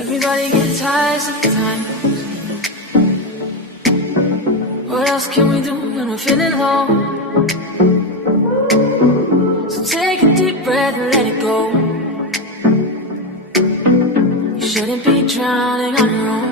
Everybody gets tired sometimes. What else can we do when we're feeling low? So take a deep breath and let it go. You shouldn't be drowning on your own.